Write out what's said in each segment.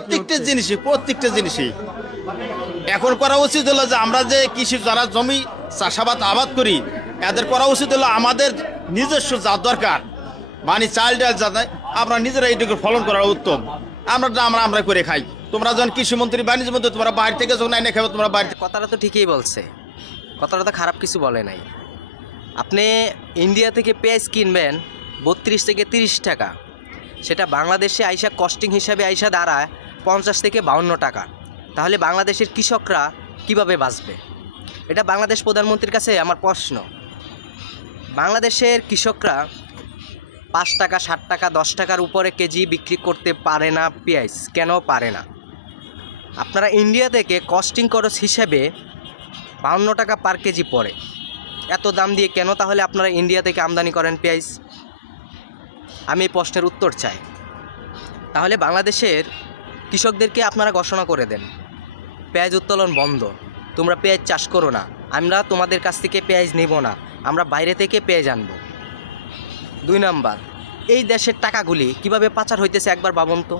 প্রত্যেকটা জিনিসই এখন করা উচিত হলো যে আমরা যে কৃষি যারা জমি চাষাবাদ আবাদ করি এদের করা উচিত হলো আমাদের নিজস্ব যা দরকার মানে চাল ডাল যাতে আমরা নিজেরা এইটুকু ফলন করা উত্তম। আমরা করে খাই। তোমরা যখন কৃষিমন্ত্রী বাণিজ্য মন্ত্রী তোমরা বাইরে থেকে যখন এনে খাবে তোমরা বাইরে। কথাটা তো ঠিকই বলছে, কথাটা তো খারাপ কিছু বলে নাই। আপনি ইন্ডিয়া থেকে পেঁয়াজ কিনবেন 32 থেকে 30 টাকা, সেটা বাংলাদেশে আইসা কস্টিং হিসাবে আইসা দাঁড়ায় 50 থেকে 52 টাকা। তাহলে বাংলাদেশের কৃষকরা কিভাবে বাঁচবে? এটা বাংলাদেশ প্রধানমন্ত্রীর কাছে আমার প্রশ্ন। বাংলাদেশের কৃষকরা 5 টাকা 7 টাকা 10 টাকার উপরে কেজি বিক্রি করতে পারে না পেঁয়াজ, কেন পারে না? আপনারা ইন্ডিয়া থেকে কস্টিং খরচ হিসেবে 52 টাকা পার কেজি পড়ে, এত দাম দিয়ে কেন তাহলে আপনারা ইন্ডিয়া থেকে আমদানি করেন পেঁয়াজ? আমি এই প্রশ্নের উত্তর চাই। তাহলে বাংলাদেশের কৃষকদেরকে আপনারা ঘোষণা করে দেন পেঁয়াজ উত্তোলন বন্ধ, তোমরা পেঁয়াজ চাষ করো না, আমরা তোমাদের কাছ থেকে পেঁয়াজ নেব না, আমরা বাইরে থেকে পেঁয়াজ আনবো। 2 নাম্বার, এই দেশের টাকাগুলি কিভাবে পাচার হইতেছে একবার ভাবুন তো।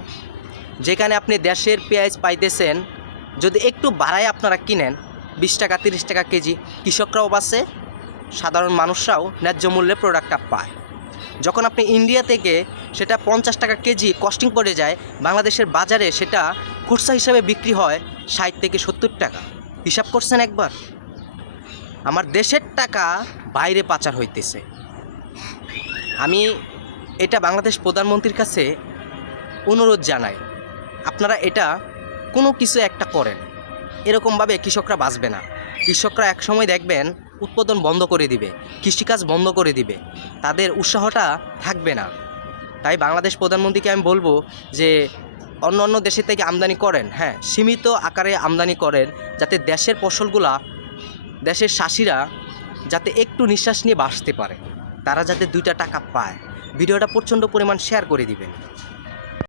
যেখানে আপনি দেশের পেঁয়াজ পাইতেছেন, যদি একটু বাড়ায় আপনারা কিনেন 20 টাকা 30 টাকা কেজি, কৃষকরাও বাঁচে, সাধারণ মানুষরাও ন্যায্য মূল্যে প্রোডাক্টটা পায়। যখন আপনি ইন্ডিয়া থেকে সেটা 50 টাকা কেজি কস্টিং পড়ে যায়, বাংলাদেশের বাজারে সেটা খুচরা হিসাবে বিক্রি হয় 60 থেকে 70 টাকা। হিসাব করছেন একবার? আমার দেশের টাকা বাইরে পাচার হইতেছে। আমি এটা বাংলাদেশ প্রধানমন্ত্রীর কাছে অনুরোধ জানাই, আপনারা এটা কোনো কিছু একটা করেন। এরকমভাবে কৃষকরা বাঁচবে না। কৃষকরা একসময় দেখবেন উৎপাদন বন্ধ করে দিবে, কৃষিকাজ বন্ধ করে দিবে, তাদের উৎসাহটা থাকবে না। তাই বাংলাদেশ প্রধানমন্ত্রীকে আমি বলবো যে অন্য অন্য দেশের থেকে আমদানি করেন, হ্যাঁ সীমিত আকারে আমদানি করেন, যাতে দেশের ফসলগুলা দেশের চাষিরা যাতে একটু নিঃশ্বাস নিয়ে বাঁচতে পারে, তারা যাতে 2টা টাকা পায়। ভিডিওটা প্রচণ্ড পরিমাণ শেয়ার করে দিবেন।